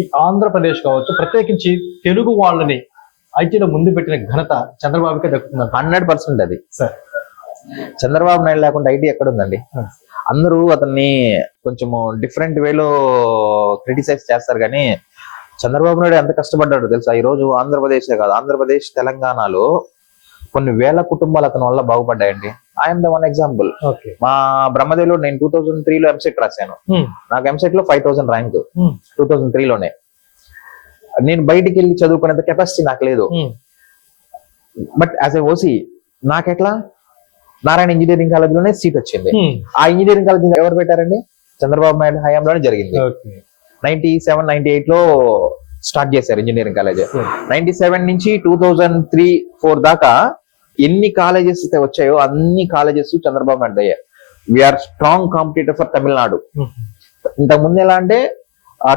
ఈ ఆంధ్రప్రదేశ్ కావచ్చు ప్రత్యేకించి తెలుగు వాళ్ళని ఐటీలో ముందు పెట్టిన ఘనత చంద్రబాబుకే దక్కుతుందంట. హండ్రెడ్ పర్సెంట్ అది. సార్. చంద్రబాబు నాయుడు లేకుండా ఐటీ ఎక్కడ ఉందండి. అందరూ అతన్ని కొంచెము డిఫరెంట్ వేలో క్రిటిసైజ్ చేస్తారు కానీ చంద్రబాబు నాయుడు ఎంత కష్టపడ్డాడు తెలుసా? ఈ రోజు ఆంధ్రప్రదేశ్ కాదు ఆంధ్రప్రదేశ్ తెలంగాణలో కొన్ని వేల కుటుంబాలు అతని వల్ల బాగుపడ్డాయండి. ఐఎమ్ ద వన్ ఎగ్జాంపుల్ మా బ్రహ్మదేవిలో నేను టూ థౌజండ్ త్రీలో ఎంసెట్ రాశాను. నాకు ఎంసెట్లో five thousand rank two thousand త్రీలోనే నేను బయటికి వెళ్ళి చదువుకునేంత కెపాసిటీ నాకు లేదు. బట్ యాజ్ ఎ ఓసి నాకెట్లా నారాయణ ఇంజనీరింగ్ కాలేజ్లోనే సీట్ వచ్చింది. ఆ ఇంజనీరింగ్ కాలేజ్ ఎవరు పెట్టారండి? చంద్రబాబు నాయుడు హయాంలోనే జరిగింది. నైన్టీ సెవెన్ నైన్టీ ఎయిట్లో స్టార్ట్ చేశారు ఇంజనీరింగ్ కాలేజ్. నైన్టీ సెవెన్ నుంచి టూ థౌజండ్ త్రీ ఫోర్ దాకా ఎన్ని కాలేజెస్ అయితే వచ్చాయో అన్ని కాలేజెస్ చంద్రబాబు నాయుడు అయ్యాయి we're strong competitor for Tamil Nadu ఇంతకు ముందు ఎలా అంటే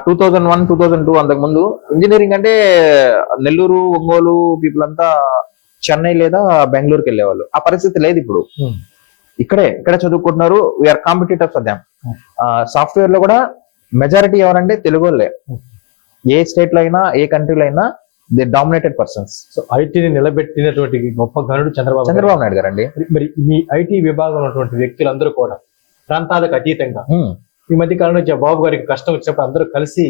two thousand one two thousand two అంతకు ముందు ఇంజనీరింగ్ అంటే నెల్లూరు ఒంగోలు పీపుల్ అంతా చెన్నై లేదా బెంగళూరుకి వెళ్ళేవాళ్ళు. ఆ పరిస్థితి లేదు ఇప్పుడు. ఇక్కడే ఇక్కడే చదువుకుంటున్నారు. వీఆర్ కాంపిటేటర్ ఫర్ దామ్ సాఫ్ట్వేర్లో కూడా మెజారిటీ ఎవరంటే తెలుగు వాళ్ళే ఏ స్టేట్లో అయినా ఏ కంట్రీలో అయినా ది డామినేటెడ్ పర్సన్స్ సో ఐటీని నిలబెట్టినటువంటి గొప్ప ఘనుడు చంద్రబాబు. చంద్రబాబు నాయుడు గారండి. మరి- మరి మీ ఐటీ విభాగంలో ఉన్నటువంటి వ్యక్తులందరూ కూడా ప్రాంతాలకు అతీతంగా. ఈ మధ్య కాలంలో బాబు గారికి కష్టం వచ్చినప్పుడు అందరూ కలిసి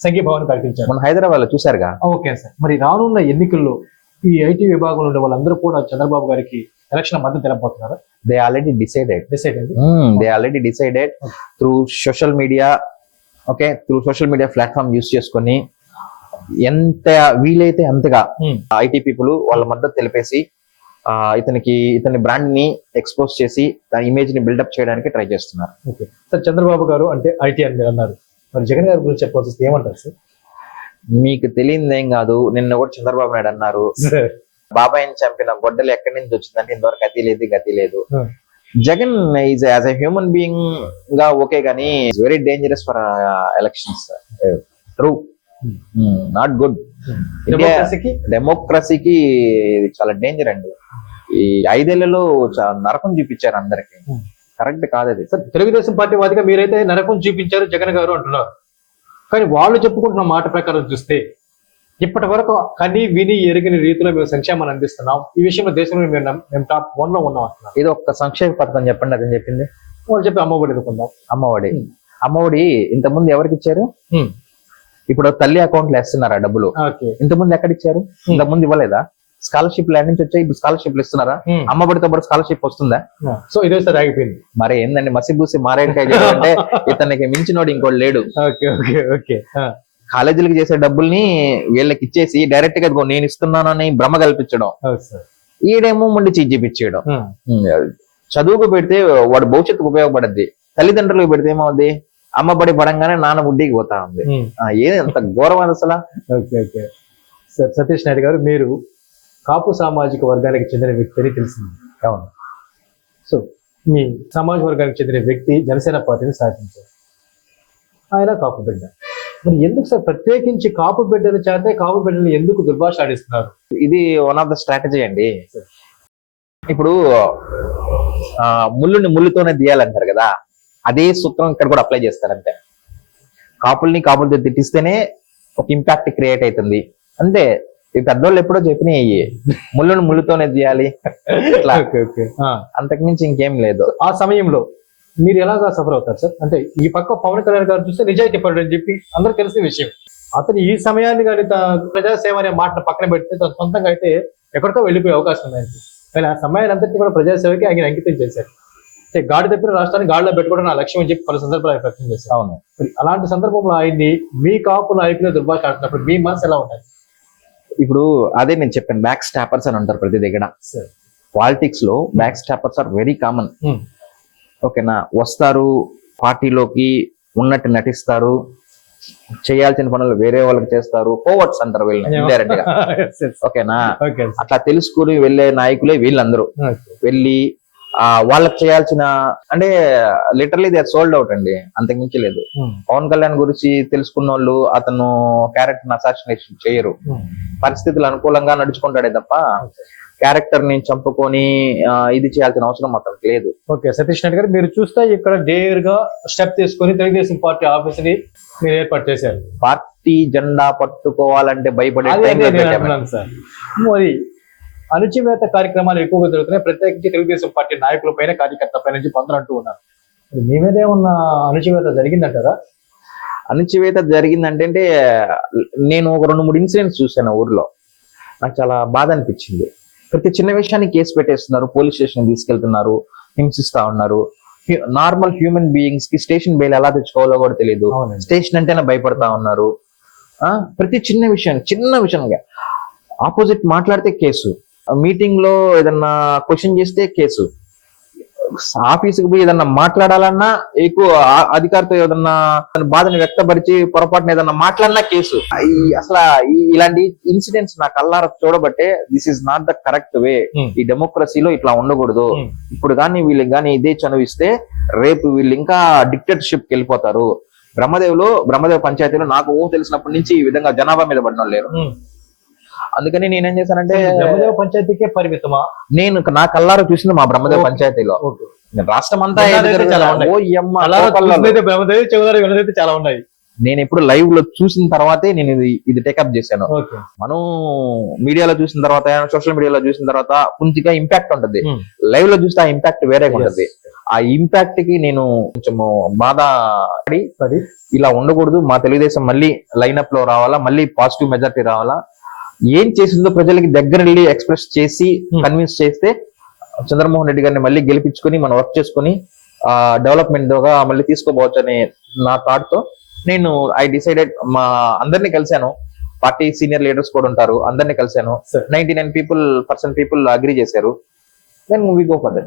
సంఘీభావాన్ని ప్రకటించారు మన హైదరాబాద్లో చూసారుగా ఓకే సార్. మరి రానున్న ఎన్నికల్లో ఈ ఐటీ విభాగంలో ఉండే వాళ్ళందరూ కూడా చంద్రబాబు గారికి ఎలక్షన్ మద్దతు తెలపబోతున్నారు? దే ఆల్రెడీ డిసైడెడ్ డిసైడ్ అండి they already decided through social media okay? Through social media platform use చేసుకొని ఎంత వీలైతే అంతగా Hmm. ఐటీ పీపుల్ వాళ్ళ మద్దతు తెలిపేసి ఇతనికి ఇతని బ్రాండ్ని ఎక్స్పోజ్ చేసి దాని ఇమేజ్ని బిల్డప్ చేయడానికి ట్రై చేస్తున్నారు. ఓకే. సార్ చంద్రబాబు గారు అంటే ఐటీ అని మీరు అన్నారు. మరి జగన్ గారి గురించి చెప్పాల్సి వస్తే ఏమంటారు సార్? మీకు తెలియదు ఏం కాదు. నిన్న కూడా చంద్రబాబు నాయుడు అన్నారు. సార్. బాబాయిని చంపిన గొడ్డలు ఎక్కడి నుంచి వచ్చిందంటే ఇంతవరకు గతి లేదు గతి లేదు. Hmm. Jagan is as a human బీయింగ్గా okay కానీ very dangerous for elections true not good డెమోక్రసీకి డెమోక్రసీకి ఇది చాలా డేంజర్ అండి. ఈ ఐదేళ్ళలో నరకం చూపించారు అందరికి. Hmm. కరెక్ట్ కాదు అది. సార్ తెలుగుదేశం పార్టీ వాదిగా మీరైతే నరకం చూపించారు జగన్ గారు అంటున్నారు. కానీ వాళ్ళు చెప్పుకుంటున్న మాట ప్రకారం చూస్తే ఇప్పటి వరకు కని విని ఎరిగిన రీతిలో మేము సంక్షేమాన్ని అందిస్తున్నాం. ఈ విషయంలో దేశంలో మేము మేము టాప్ వన్లో ఉన్నాం అంటున్నారు. ఇది ఒక సంక్షేమ పథకం చెప్పండి అదని చెప్పింది? వాళ్ళు చెప్పి అమ్మఒడి ఎదుర్కొందాం. అమ్మఒడి. అమ్మఒడి ఇంత ముందు ఎవరికి ఇచ్చారు? ఇప్పుడు తల్లి అకౌంట్లో వేస్తున్నారా డబ్బులు? ఓకే. ఇంత ముందు ఎక్కడ ఇచ్చారు? ఇంత ముందు ఇవ్వలేదా? స్కాలర్షిప్ ఎక్కడి నుంచి వచ్చాయి ఇప్పుడు స్కాలర్షిప్లు ఇస్తున్నారా? అమ్మఒడితో పాటు స్కాలర్షిప్ వస్తుందా? సో ఇదే సార్ ఆగిపోయింది. మరి ఏందండి మసిబూసి మారేడుకాయ ఇతనికి మించినోడు ఇంకోటి లేడు. Okay okay okay. కాలేజీలకు చేసే డబ్బుల్ని వీళ్ళకి ఇచ్చేసి డైరెక్ట్గా నేను ఇస్తున్నానని భ్రమ కల్పించడం. సార్. ఈడేమో ముందు చీజిపించేయడం చదువుకు పెడితే వాడు భవిష్యత్తుకు ఉపయోగపడద్ది. తల్లిదండ్రులకు పెడితే ఏమవుద్ది? అమ్మబడి పడంగానే నాన్న బుడ్డికి పోతా ఉంది. ఏది అంత ఘోరం అసలు? Okay okay. Sir Satish Naidu గారు మీరు కాపు సామాజిక వర్గానికి చెందిన వ్యక్తి అని తెలిసింది. అవును. సో మీ సామాజిక వర్గానికి చెందిన వ్యక్తి జనసేన పార్టీని స్థాపించారు ఆయన కాపు బిడ్డ. మరి ఎందుకు సార్ ప్రత్యేకించి కాపు బిడ్డల చేతే కాపు బిడ్డలు ఎందుకు దుర్భాష ఆడిస్తున్నారు? ఇది వన్ ఆఫ్ ద స్ట్రాటజీ అండి. ఇప్పుడు ముళ్ళుని ముళ్ళుతోనే తీయాలంటారు కదా అదే సూత్రం ఇక్కడ కూడా అప్లై చేస్తారంటే కాపుల్ని కాపులతో తిట్టిస్తేనే ఒక ఇంపాక్ట్ క్రియేట్ అవుతుంది. అంతే ఈ పెద్దోళ్ళు ఎప్పుడో చెప్పినాయి ముళ్ళుని ముళ్ళుతోనే తీయాలి. అంతకుమించి ఇంకేం లేదు. ఆ సమయంలో మీరు ఎలాగా సఫర్ అవుతారు సార్? అంటే ఈ పక్క పవన్ కళ్యాణ్ గారు చూస్తే నిజాయితీ పరుడు అని చెప్పి అందరూ తెలిసిన విషయం. అతను ఈ సమయాన్ని కానీ ప్రజాసేవ అనే మాటను పక్కన పెడితే తన సొంతంగా అయితే ఎక్కడికో వెళ్ళిపోయే అవకాశం ఉంది. కానీ ఆ సమయాన్ని అంతటి కూడా ప్రజాసేవకి ఆయన అంకితం చేశారు. అంటే గాడి తప్పిన రాష్ట్రాన్ని గాడిలో పెట్టుకోవడం నా లక్ష్యం అని చెప్పి పలు సందర్భాలు ఆయన వ్యక్తం చేశారు. అవును. అలాంటి సందర్భంలో ఆయన్ని మీ కాపు నాయకులు దుర్భాష ఆడుతున్నప్పుడు మీ మనసు ఎలా ఉంటుంది ఇప్పుడు అదే నేను చెప్పాను బ్యాక్ స్టాపర్స్ అని ఉంటారు ప్రతి దగ్గర. సార్. పాలిటిక్స్లో back stoppers are very common ఓకేనా? వస్తారు పార్టీలోకి ఉన్నట్టు నటిస్తారు చేయాల్సిన పనులు వేరే వాళ్ళకి చేస్తారు ఫోవర్డ్స్ అంటారు వీళ్ళని ఇండైరెక్ట్గా ఓకేనా? ఓకే అట్లా తెలుసుకుని వెళ్ళే నాయకులే వీళ్ళందరూ. వెళ్ళి ఆ వాళ్ళకి చేయాల్సిన అంటే లిటరలీ దే సోల్డ్ అవుట్ అండి అంతకుమించి లేదు. పవన్ కళ్యాణ్ గురించి తెలుసుకున్న వాళ్ళు అతను క్యారెక్టర్ అసాసినేషన్ చేయరు. పరిస్థితులు అనుకూలంగా నడుచుకుంటాడే తప్ప క్యారెక్టర్ని చంపుకొని ఇది చేయాల్సిన అవసరం అతనికి లేదు. ఓకే సతీష్ నాయుడు గారు మీరు చూస్తే ఇక్కడ డేర్గా స్టెప్ తీసుకొని తెలుగుదేశం పార్టీ ఆఫీస్ని మీరు ఏర్పాటు చేశారు. పార్టీ జెండా పట్టుకోవాలంటే భయపడే సార్. మరి అణచివేత కార్యక్రమాలు ఎక్కువగా జరుగుతున్నాయి. ప్రత్యేకించి తెలుగుదేశం పార్టీ నాయకుల పైన కార్యకర్త పైన నుంచి కొందరు అంటూ ఉన్నారు. మీ మీద ఏమన్నా అణచివేత జరిగిందంటారా? అణచివేత జరిగిందంటే నేను ఒక రెండు మూడు ఇన్సిడెంట్స్ చూశాను ఊర్లో. నాకు చాలా బాధ అనిపించింది. ప్రతి చిన్న విషయాన్ని కేసు పెట్టేస్తున్నారు పోలీస్ స్టేషన్ తీసుకెళ్తున్నారు హింసిస్తా ఉన్నారు. నార్మల్ హ్యూమన్ బీయింగ్స్కి స్టేషన్ బెయిల్ ఎలా తెచ్చుకోవాలో కూడా తెలియదు స్టేషన్ అంటేనే భయపడతా ఉన్నారు. ప్రతి చిన్న విషయం చిన్న విషయంగా. ఆపోజిట్ మాట్లాడితే కేసు. మీటింగ్లో ఏదన్నా క్వశ్చన్ చేస్తే కేసు. ఆఫీసుకు పోయి ఏదన్నా మాట్లాడాలన్నా ఎక్కువ అధికారితో ఏదన్నా తన బాధని వ్యక్తపరిచి పొరపాటున ఏదన్నా మాట్లాడినా కేసు అసలు ఇలాంటి ఇన్సిడెంట్స్ నా కల్లార చూడబట్టే this is not the correct way Hmm. ఈ డెమోక్రసీలో ఇట్లా ఉండకూడదు Hmm. ఇప్పుడు కానీ వీళ్ళకి కానీ ఇదే చనువిస్తే రేపు వీళ్ళు ఇంకా డిక్టేటర్షిప్ వెళ్ళిపోతారు బ్రహ్మదేవులు బ్రహ్మదేవ పంచాయతీలో నాకు ఊహ తెలిసినప్పటి నుంచి ఈ విధంగా జనాభా మీద పడిన వాళ్ళు లేరు ఉమ్. అందుకని నేనేం చేశానంటే బ్రహ్మదేవ పంచాయతీకే పరిమితమా? నేను నా కల్లారా చూసింది మా బ్రహ్మదేవ. పంచాయతీలో. రాష్ట్రం అంతా చాలా ఉన్నాయి. నేను ఎప్పుడు లైవ్లో చూసిన తర్వాతే నేను ఇది ఇది టేకప్ చేశాను. మనం మీడియాలో చూసిన తర్వాత సోషల్ మీడియాలో చూసిన తర్వాత కొంచెంగా ఇంపాక్ట్ ఉంటుంది. లైవ్లో చూస్తే ఆ ఇంపాక్ట్ వేరే ఉంటుంది. ఆ ఇంపాక్ట్కి నేను కొంచెము బాధ పడి ఇలా ఉండకూడదు. మా తెలుగుదేశం మళ్ళీ లైనప్లో రావాలా? మళ్ళీ పాజిటివ్ మెజార్టీ రావాలా? ఏం చేసిందో ప్రజలకి దగ్గర వెళ్ళి ఎక్స్ప్రెస్ చేసి Hmm. కన్విన్స్ చేస్తే చంద్రమోహన్ రెడ్డి గారిని మళ్ళీ గెలిపించుకొని మనం వర్క్ చేసుకొని ఆ డెవలప్మెంట్గా మళ్ళీ తీసుకోపోవచ్చు అనే నా థాట్తో నేను ఐ డిసైడెడ్ మా అందరినీ కలిశాను. పార్టీ సీనియర్ లీడర్స్ కూడా ఉంటారు అందరినీ కలిశాను. Ninety nine people percent people agree చేశారు. Then movie go for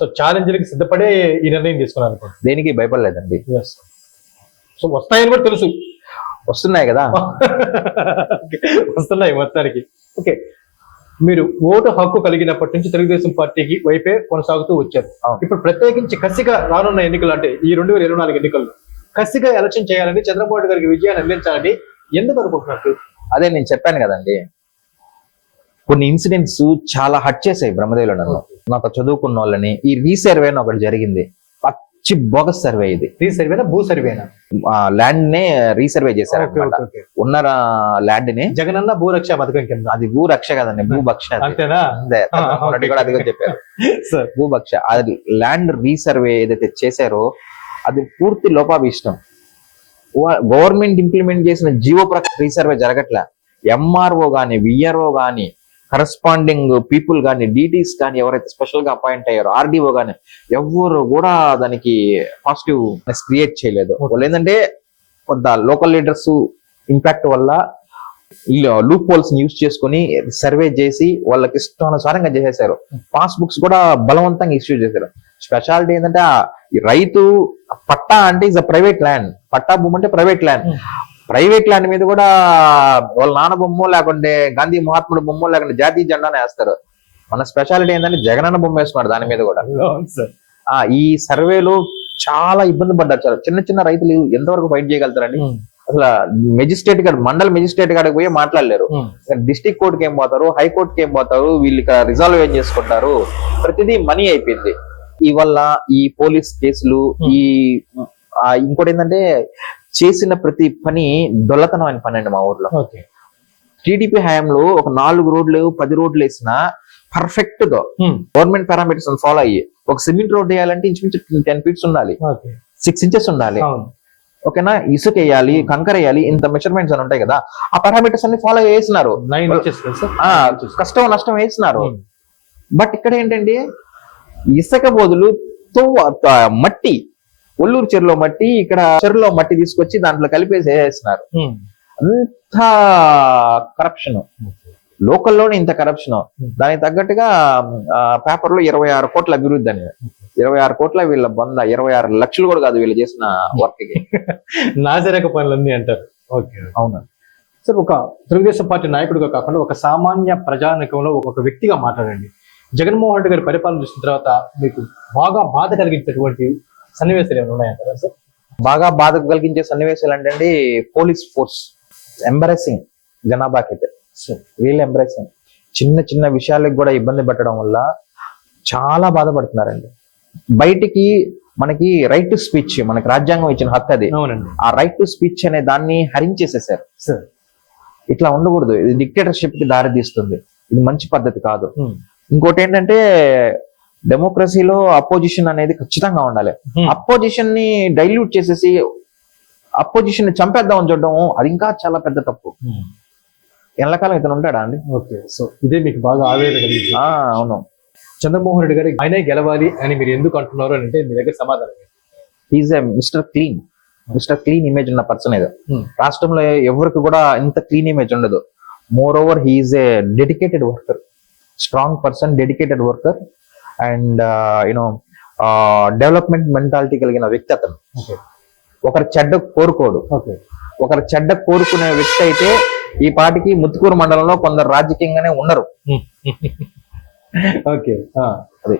so ఛాలెంజ్లకి సిద్ధపడే ఈ నిర్ణయం తీసుకున్నాను దేనికి భయపడలేదండి. సో వస్తాయని కూడా తెలుసు. వస్తున్నాయి కదా. వస్తున్నాయి మొత్తానికి. ఓకే. మీరు ఓటు హక్కు కలిగినప్పటి నుంచి తెలుగుదేశం పార్టీకి వైపే కొనసాగుతూ వచ్చారు. ఇప్పుడు ప్రత్యేకించి కసిగా రానున్న ఎన్నికలు అంటే ఈ రెండు వేల ఇరవై నాలుగు ఎన్నికల్లో కసిగా ఎలక్షన్ చేయాలని చంద్రబాబు నాయుడు గారికి విజయాన్ని అందించాలని ఎందుకు అనుకుంటున్నట్టు అదే నేను చెప్పాను కదండి. కొన్ని ఇన్సిడెంట్స్ చాలా హట్ చేశాయి బ్రహ్మదేవులు నన్ను. నాతో చదువుకున్న వాళ్ళని ఈ రీసర్వే అని ఒకటి జరిగింది. పచ్చి బోగస్ సర్వే ఇది. ఈ సర్వేనా భూ సర్వేనా ల్యాండ్ నే రీసర్వే చేశారు. ఉన్న ల్యాండ్ని జగనన్న భూరక్ష పథకం కింద. అది కదండి అంతే, చంద్రబాబు నాయుడు కూడా అదిగో చెప్పారు. సార్ భూభక్ష. అది ల్యాండ్ రీసర్వే ఏదైతే చేశారో అది పూర్తి లోపాభిష్టం. గవర్నమెంట్ ఇంప్లిమెంట్ చేసిన జీవో ప్రకారం రీసర్వే జరగట్లే. ఎంఆర్ఓ గాని విఆర్ఓ గాని కరస్పాండింగ్ పీపుల్ గాని డిటీస్ కానీ ఎవరైతే స్పెషల్గా అపాయింట్ అయ్యారో ఆర్డీఓ గాని ఎవరు కూడా దానికి పాజిటివ్ క్రియేట్ చేయలేదు. వాళ్ళు ఏంటంటే కొంత లోకల్ లీడర్స్ ఇంపాక్ట్ వల్ల లూప్ హోల్స్ యూజ్ చేసుకొని సర్వే చేసి వాళ్ళకి ఇష్టానుసారంగా చేసేసారు. పాస్ బుక్స్ కూడా బలవంతంగా ఇష్యూ చేశారు. స్పెషాలిటీ ఏంటంటే రైతు పట్టా అంటే is a private land patta భూమి అంటే ప్రైవేట్ ల్యాండ్. ప్రైవేట్ ల్యాండ్ మీద కూడా వాళ్ళ నాన్న బొమ్మ లేకుంటే గాంధీ మహాత్ముడు బొమ్మ లేకుంటే జాతీయ జెండానే వేస్తారు. మన స్పెషాలిటీ ఏంటంటే జగనన్న బొమ్మ వేసుకున్నారు దాని మీద కూడా. ఆ ఈ సర్వేలో చాలా ఇబ్బంది పడ్డారు చాలా చిన్న చిన్న రైతులు ఎంతవరకు ఫైట్ చేయగలుగుతారండి? అసలు మెజిస్ట్రేట్ గారు మండల మెజిస్ట్రేట్ గారికి పోయి మాట్లాడలేరు. డిస్ట్రిక్ట్ కోర్టుకి ఏం పోతారు? హైకోర్టుకి ఏం పోతారు? వీళ్ళు ఇక్కడ రిజాల్వ్ ఏం చేసుకుంటారు? ప్రతిదీ మనీ అయిపోయింది. ఈ వల్ల ఈ పోలీస్ కేసులు. ఈ ఇంకోటి ఏంటంటే చేసిన ప్రతి పని దొల్లతనమైన పని అండి మా ఊర్లో. టీడీపీ హయాంలో ఒక నాలుగు రోడ్లు పది రోడ్లు వేసిన పర్ఫెక్ట్గా గవర్నమెంట్ పారామీటర్స్ ఫాలో అయ్యి ఒక సిమెంట్ రోడ్ వేయాలంటే ఇంచుమించు టెన్ ఫీట్స్ ఉండాలి. సిక్స్ ఇంచెస్ ఉండాలి. ఓకేనా? ఇసుక వేయాలి కంకర వేయాలి ఇంత మెజర్మెంట్స్ అని ఉంటాయి కదా ఆ పారామీటర్స్ అన్ని ఫాలో చేసినారు. కష్టం నష్టం వేసినారు. బట్ ఇక్కడ ఏంటంటే ఇసుక బదులు మట్టి ఒల్లూరు చెరువులో మట్టి ఇక్కడ చెరువులో మట్టి తీసుకొచ్చి దాంట్లో కలిపేసి వేసేస్తున్నారు. అంత కరప్షన్ లోకల్లోనే ఇంత కరప్షన్ దానికి తగ్గట్టుగా పేపర్లో ఇరవై ఆరు కోట్ల అభివృద్ధి అని. ఇరవై ఆరు కోట్ల వీళ్ళ బంద ఇరవై ఆరు లక్షలు కూడా కాదు వీళ్ళు చేసిన వర్క్కి. నాజరక పనులన్నీ అంటారు. ఓకే అవును. సార్ ఒక తెలుగుదేశం పార్టీ నాయకుడిగా కాకుండా ఒక సామాన్య ప్రజానికంలో ఒక్కొక్క వ్యక్తిగా మాట్లాడండి. జగన్మోహన్ రెడ్డి గారి పరిపాలన చూసిన తర్వాత మీకు బాగా బాధ కలిగించేటువంటి సన్నివేశాలు ఏమైనా ఉన్నాయంటారా సార్? బాగా బాధ కలిగించే సన్నివేశాలు అంటే పోలీస్ ఫోర్స్ ఎంబరెసింగ్ జనాభాకైతే సార్. Real embarrassing. చిన్న చిన్న విషయాలకు కూడా ఇబ్బంది పెట్టడం వల్ల చాలా బాధపడుతున్నారండి. బయటికి మనకి రైట్ టు స్పీచ్ మనకి రాజ్యాంగం ఇచ్చిన హక్కు అది. అవునండి. ఆ రైట్ టు స్పీచ్ అనే దాన్ని హరించేసేసారు. సార్. ఇట్లా ఉండకూడదు. ఇది డిక్టేటర్షిప్కి దారి తీస్తుంది ఇది మంచి పద్ధతి కాదు. ఇంకోటి ఏంటంటే డెమోక్రసీలో అపోజిషన్ అనేది ఖచ్చితంగా ఉండాలి. Hmm. అపోజిషన్ని డైల్యూట్ చేసేసి అపోజిషన్ని చంపేద్దామని చూడడం అది ఇంకా చాలా పెద్ద తప్పు. ఎంతకాలం ఇతను ఉంటాడా అండి? ఓకే సో ఇదే మీకు బాగా ఆవేదన అవును. చంద్రమోహన్ రెడ్డి గారి ఆయనే గెలవాలి అని మీరు ఎందుకు అంటున్నారు అని అంటే మీ దగ్గర సమాధానం? Is a mister clean mister clean image ఉన్న పర్సన్ ఇది. Hmm. రాష్ట్రంలో ఎవరికి కూడా ఇంత క్లీన్ ఇమేజ్ ఉండదు. Moreover he's a dedicated worker strong person dedicated worker and you know development mentality కలిగిన వ్యక్తి అతను. ఒకరి చెడ్డ కోరుకోడు. ఒకరి చెడ్డ కోరుకునే వ్యక్తి అయితే ఈ పాటికి ముత్తుకూరు మండలంలో కొందరు రాజకీయంగానే ఉన్నారు. ఓకే. అది.